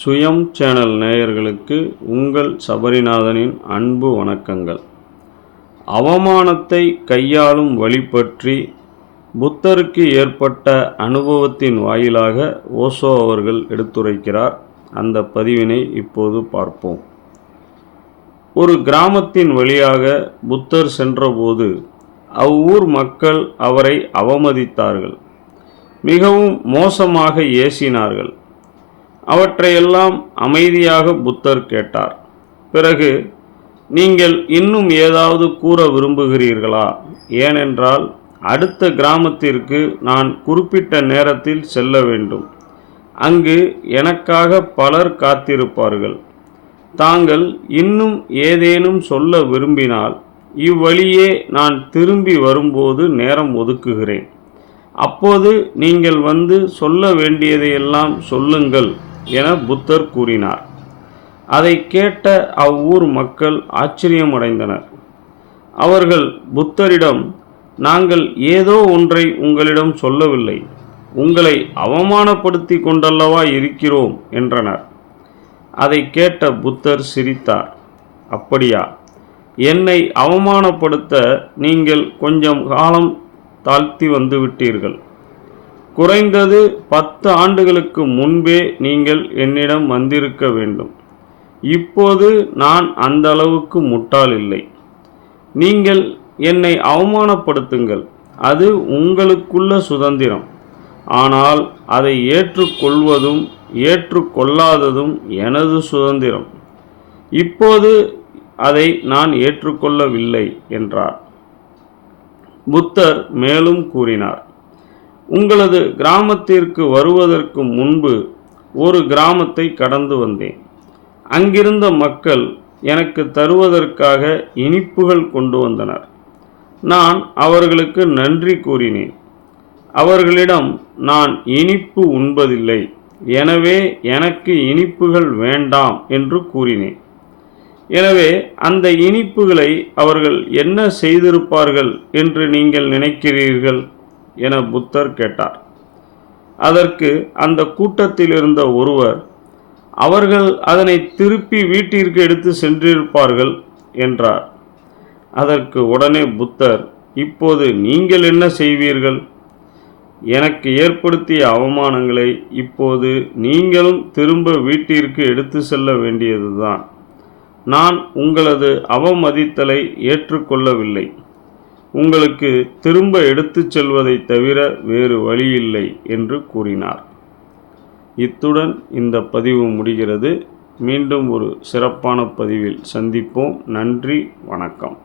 சுயம் சேனல் நேயர்களுக்கு உங்கள் சபரிநாதனின் அன்பு வணக்கங்கள். அவமானத்தை கையாளும் வழி பற்றி புத்தருக்கு ஏற்பட்ட அனுபவத்தின் வாயிலாக ஓசோ அவர்கள் எடுத்துரைக்கிறார். அந்த பதிவினை இப்போது பார்ப்போம். ஒரு கிராமத்தின் வழியாக புத்தர் சென்றபோது அவ்வூர் மக்கள் அவரை அவமதித்தார்கள். மிகவும் மோசமாக ஏசினார்கள். அவற்றையெல்லாம் அமைதியாக புத்தர் கேட்டார். பிறகு நீங்கள் இன்னும் ஏதாவது கூற விரும்புகிறீர்களா? ஏனென்றால் அடுத்த கிராமத்திற்கு நான் குறிப்பிட்ட நேரத்தில் செல்ல வேண்டும். அங்கு எனக்காக பலர் காத்திருப்பார்கள். தாங்கள் இன்னும் ஏதேனும் சொல்ல விரும்பினால் இவ்வழியே நான் திரும்பி வரும்போது நேரம் ஒதுக்குகிறேன். அப்போது நீங்கள் வந்து சொல்ல வேண்டியதையெல்லாம் சொல்லுங்கள். என புத்தர் கூறினார். அதை கேட்ட அவ்வூர் மக்கள் ஆச்சரியமடைந்தனர். அவர்கள் புத்தரிடம் நாங்கள் ஏதோ ஒன்றை உங்களிடம் சொல்லவில்லை. உங்களை அவமானப்படுத்தி கொண்டல்லவா இருக்கிறோம் என்றனர். அதை கேட்ட புத்தர் சிரித்தார். அப்படியா? என்னை அவமானப்படுத்த நீங்கள் கொஞ்சம் காலம் தாழ்த்தி வந்துவிட்டீர்கள் குறைந்தது பத்து ஆண்டுகளுக்கு முன்பே நீங்கள் என்னிடம் வந்திருக்க வேண்டும். இப்போது நான் அந்த அளவுக்கு முட்டாள் இல்லை. நீங்கள் என்னை அவமானப்படுத்துங்கள். அது உங்களுக்குள்ள சுதந்திரம். ஆனால் அதை ஏற்றுக்கொள்வதும் ஏற்றுக்கொள்ளாததும் எனது சுதந்திரம். இப்போது அதை நான் ஏற்றுக்கொள்ளவில்லை என்றார். புத்தர் மேலும் கூறினார். உங்களது கிராமத்திற்கு வருவதற்கு முன்பு ஒரு கிராமத்தை கடந்து வந்தேன். அங்கிருந்த மக்கள் எனக்கு தருவதற்காக இனிப்புகள் கொண்டு வந்தனர். நான் அவர்களுக்கு நன்றி கூறினேன். அவர்களிடம் நான் இனிப்பு உண்பதில்லை எனவே எனக்கு இனிப்புகள் வேண்டாம் என்று கூறினேன். எனவே அந்த இனிப்புகளை அவர்கள் என்ன செய்திருப்பார்கள் என்று நீங்கள் நினைக்கிறீர்கள்? என புத்தர் கேட்டார். அதற்கு அந்த கூட்டத்தில் இருந்த ஒருவர் அவர்கள் அதனை திருப்பி வீட்டிற்கு எடுத்து சென்றிருப்பார்கள் என்றார். அதற்கு உடனே புத்தர் இப்போது நீங்கள் என்ன செய்வீர்கள்? எனக்கு ஏற்படுத்திய அவமானங்களை இப்போது நீங்களும் திரும்ப வீட்டிற்கு எடுத்து செல்ல வேண்டியதுதான். நான் உங்களது அவமதித்தலை ஏற்றுக்கொள்ளவில்லை. உங்களுக்கு திரும்ப எடுத்துச் செல்வதை தவிர வேறு வழியில்லை என்று கூறினார். இத்துடன் இந்த பதிவு முடிகிறது. மீண்டும் ஒரு சிறப்பான பதிவில் சந்திப்போம். நன்றி. வணக்கம்.